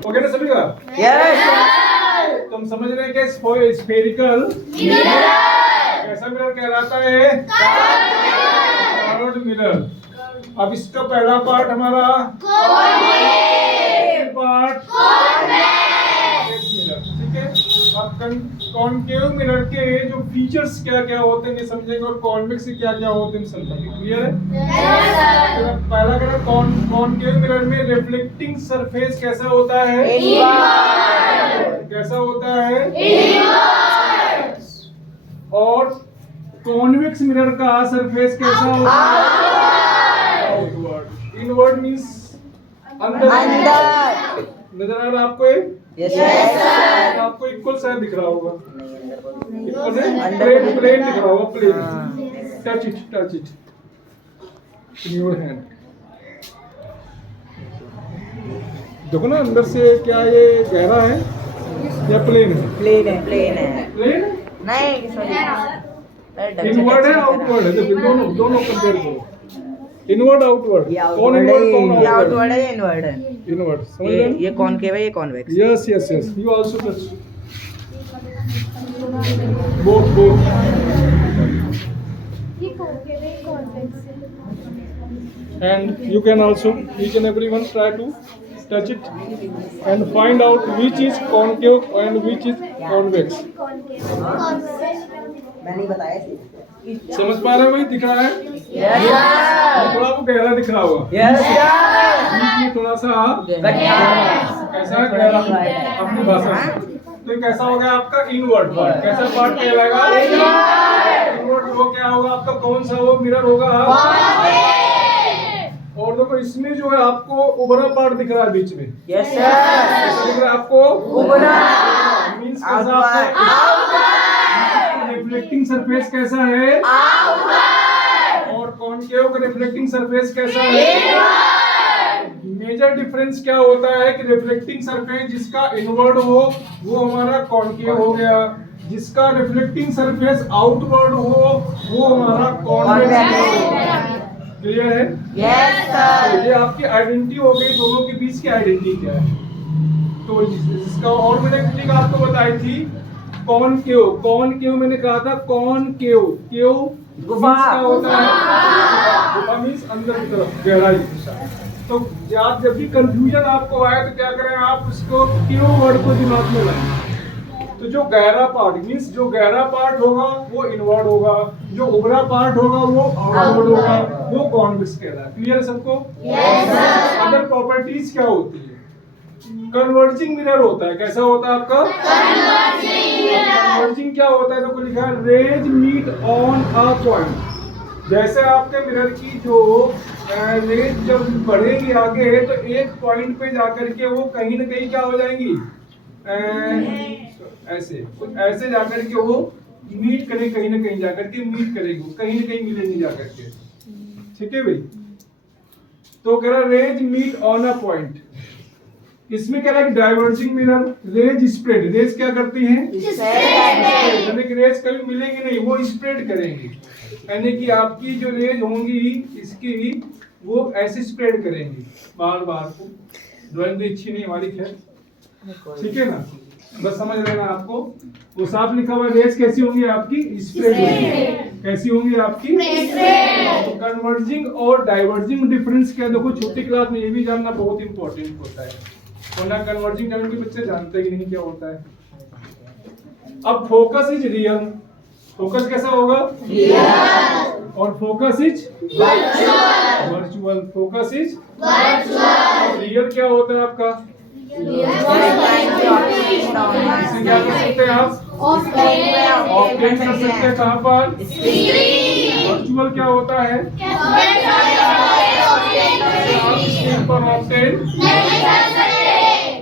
Okay ना सभी का? यस। तुम समझ रहे हैं कि स्फेरिकल कैसा मिरर कहलाता है? Curved mirror. अब इसका पहला पार्ट हमारा पार्ट मिरर, ठीक है। अब कॉनकेव मिरर के जो फीचर्स क्या क्या होते हैं ये समझेंगे और कॉन्वेक्स के क्या क्या होते हैं समझेंगे। क्लियर है? पहला कह कॉनकेव मिरर में रिफ्लेक्टिंग सरफेस कैसा होता है? कैसा होता है? और कॉन्वेक्स मिरर का सरफेस कैसा होता है? आउटवर्ड। इनवर्ड मींस अंदर। नजर आ रहा है आपको? Yes sir. आपको इक्वल शायद दिख रहा होगा। इक्वल है? प्लेन दिख रहा होगा, plane. Touch it in your hand. देखो ना अंदर से क्या ये गहरा है या प्लेन है? प्लेन है। प्लेन है। प्लेन नहीं सॉरी। इनवर्ड है आउटवर्ड है? देखो दोनों कंपेयर करो। इनवर्ड आउटवर्ड कौन इनवर्ड कौन ये आउटवर्ड? आउटवर्ड है, इनवर्ड है। इनवर्ड समझ रहे ये कॉनकेव है, ये convex. Yes you also touch both and you can also each and everyone try to touch it and find out which is concave and which is convex. मैंने बताया थी। समझ पा रहे हो? वही दिख रहा है? यस थोड़ा वो गहरा दिख रहा होगा। यस ये थोड़ा सा कैसा है अपनी भाषा में। तो ये कैसा हो गया आपका इनवर्ड पार्ट? कैसा पार्ट कहलाएगा? इनवर्ड। वो क्या होगा आपका? कौन सा वो मिरर होगा? और देखो इसमें जो है आपको उभरा पार्ट दिख रहा है बीच में। Yes sir. कैसा दिख रहा है आपको? उभरा। मींस कैसा आपका रिफ्लेक्टिंग सरफेस कैसा है? और कॉनकेव का रिफ्लेक्टिंग सरफेस कैसा है? मेजर डिफरेंस क्या होता है कि रिफ्लेक्टिंग सरफेस जिसका इनवर्ड हो वो हमारा कॉनकेव हो गया, जिसका रिफ्लेक्टिंग सरफेस आउटवर्ड हो वो हमारा कॉन्वेक्स हो गया। क्लियर है? Yes sir. ये आपकी आइडेंटिटी हो गई, दोनों के बीच की आइडेंटिटी क्या है। तो जिसका और मैंने ट्रिक आपको बताई थी कॉनकेव मैंने कहा था कॉनकेव गुफा क्या होता है? गुफा मींस अंदर की तरफ गहराई। तो आप जब भी कंफ्यूजन आपको आए तो क्या करें आप उसको क्यू वर्ड को दिमाग में लाएं। तो जो गहरा पार्ट मींस जो गहरा पार्ट होगा वो इनवर्ड होगा, जो उभरा पार्ट होगा वो आउटवर्ड होगा, वो कॉन्वेक्स कहलाता है। क्लियर है सबको? अदर प्रॉपर्टीज क्या होती है? कन्वर्जिंग मिरर होता है। कैसा होता है आपका? कन्वर्जिंग क्या होता है? तो लिखा है rays meet on a point. जैसे आपके मिरर की जो रेज जब बढ़ेगी आगे तो एक पॉइंट पे जाकर के वो कहीं ना कहीं क्या हो जाएंगी? ऐसे जाकर के वो मीट करें, कहीं ना कहीं जाकर के मीट करेगी, कहीं ना कहीं मिलेंगी जाकर के। ठीक है भाई? तो कह रहा rays meet on a point. इसमें कह रहा है diverging mirror rays spread. Rays क्या करती हैं? यानी कि रेज कभी मिलेंगी नहीं, वो स्प्रेड करेंगी। यानी कि आपकी जो रेज होंगी इसकी वो ऐसे स्प्रेड करेंगी बार को। ड्राइंग तो अच्छी नहीं हमारी, खैर ठीक है ना, बस समझ लेना आपको। वो साफ लिखा हुआ रेज कैसी होंगी आपकी? स्प्रेड होंगी। कैसी होंगी आपकी? तो कन्वर्जिंग और डाइवर्जिंग डिफरेंस क्या? देखो छोटी क्लास में ये भी जानना बहुत इंपॉर्टेंट होता है, वरना कन्वर्जिंग डाइवर्जिंग के बच्चे जानते ही नहीं क्या होता है। अब फोकस इज रियल। फोकस कैसा होगा? रियल। और focus is virtual. Focus is virtual. Real क्या होता है आपका? इसे क्या कर सकते हैं आप? ऑफलाइन कर सकते हैं। कहाँ पर? वर्चुअल क्या होता है? स्क्रीन पर ऑफलाइन।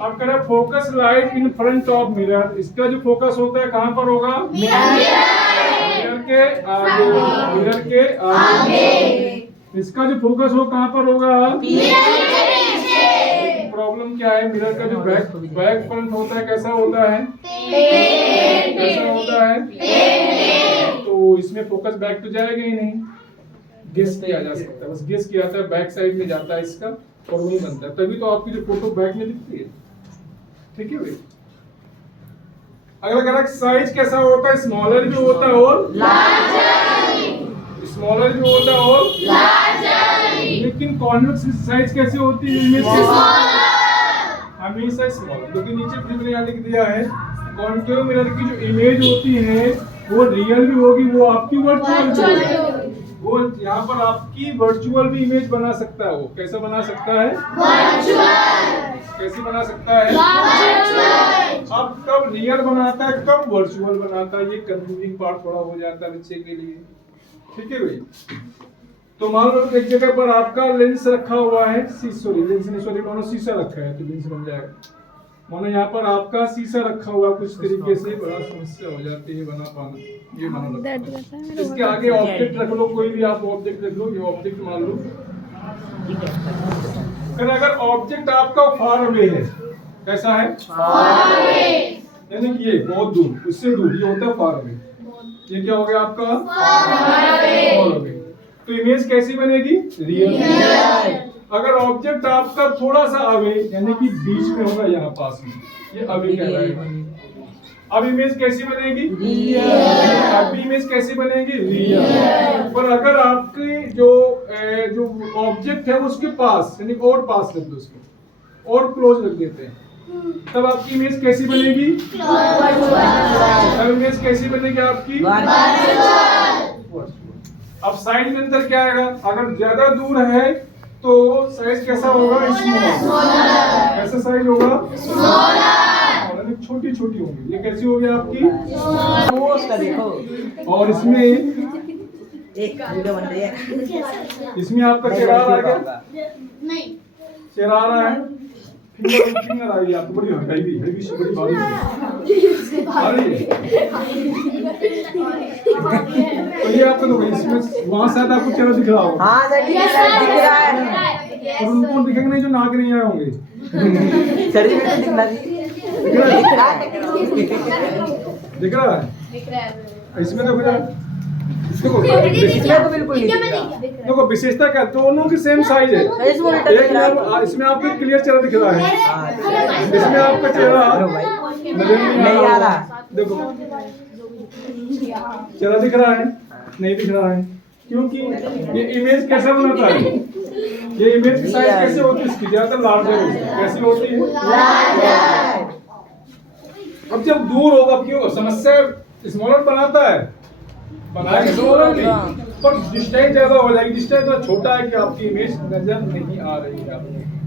अब कह रहा focus light in front of mirror. इसका जो फोकस होता है कहाँ पर होगा? मिरर के आगे। मिरर के आगे। इसका जो फोकस हो कहाँ पर होगा? प्रॉब्लम क्या है? मिरर का जो बैक फ्रंट होता है कैसा होता है? कैसा इसमें फोकस बैक तो जाएगा ही नहीं, गेस किया जा सकता है, बस गेस किया जाता है, बैक साइड में जाता है इसका और वही बनता है, तभी तो आपकी जो फोटो बैक में दिखती है। ठीक है भाई। अगला साइज कैसा होता है, स्मॉलर भी होता है और स्मॉलर भी होता है और लेकिन कॉन्वेक्स साइज कैसे होती है, हमेशा स्मॉलर, क्योंकि नीचे फिर मैंने यहाँ लिख दिया है कॉन्केव मिरर की जो इमेज होती है वो रियल भी होगी, वो आपकी वर्चुअल भी होगी। वो यहाँ पर आपकी वर्चुअल भी इमेज बना सकता है, वो कैसा बना सकता है, कैसे बना सकता है, अब कब रियल बनाता है कब वर्चुअल बनाता है, ये कंफ्यूजिंग पार्ट थोड़ा हो जाता है बच्चे के लिए। ठीक है भाई। तो मान लो एक जगह पर आपका लेंस रखा हुआ है, मानो शीशा रखा है तो लेंस बन जाएगा। मानो यहाँ पर आपका शीशा रखा हुआ कुछ तरीके से, बड़ा समस्या हो जाती है बना पाना, ये मानो इसके आगे ऑब्जेक्ट रख लो, कोई भी आप ऑब्जेक्ट रख लो, ये ऑब्जेक्ट मान लो। फिर अगर ऑब्जेक्ट आपका फार अवे है, कैसा है, यानी कि ये बहुत दूर, उससे दूर, ये होता है फार अवे, ये क्या हो गया आपका फार अवे। तो इमेज कैसी बनेगी, रियल। अगर ऑब्जेक्ट आपका थोड़ा सा अवे यानी कि बीच में होगा, यहाँ पास में, ये अवे कहलाएगा। अब इमेज कैसी बनेगी, अब इमेज कैसी बनेगी, रियल। पर अगर आपके जो ऑब्जेक्ट है उसके पास यानी और पास रख दो उसको, और क्लोज रख देते हैं, तब आपकी इमेज कैसी बनेगी, तब इमेज कैसी बनेगी आपकी। अब साइज में अंतर क्या आएगा, अगर ज्यादा दूर है तो साइज कैसा होगा, स्मॉल। कैसा साइज होगा, स्मॉल, छोटी छोटी होंगी। ये कैसी होगी आपकी, और इसमें एक वीडियो बन रही है, इसमें आपका चेहरा आ गया, चेहरा आ रहा है, फिंगर आ रही है आपको, बड़ी हैवी बड़ी भारी आ रही है। तो ये आपको तो इसमें वहाँ शायद आपको चेहरा दिख रहा होगा, हाँ सर दिख रहा है, और उनको दिखेंगे नहीं जो नाक नहीं आए होंगे, शरीर में तो दिखना दिख रहा है। इसमें देखो यार, देखो तो बिल्कुल नहीं दिख रहा। देखो विशेषता क्या, दोनों की सेम साइज है, इसमें उल्टा दिख रहा है। इसमें आपको क्लियर चेहरा दिख रहा है, इसमें आपका चेहरा नहीं आ रहा, देखो चेहरा दिख रहा है, नहीं दिख रहा है, क्योंकि ये इमेज कैसा बनाता है, ये इमेज की साइज कैसे होती है, इसकी ज्यादातर लार्जर होती है, कैसी होती है, अब जब दूर होगा, क्यों समस्या स्मॉलर बनाता है, बनाएगा स्मॉलर भी, पर डिस्टेंस ज्यादा हो जाएगी, डिस्टेंस छोटा है कि आपकी इमेज नजर नहीं आ रही है आपको।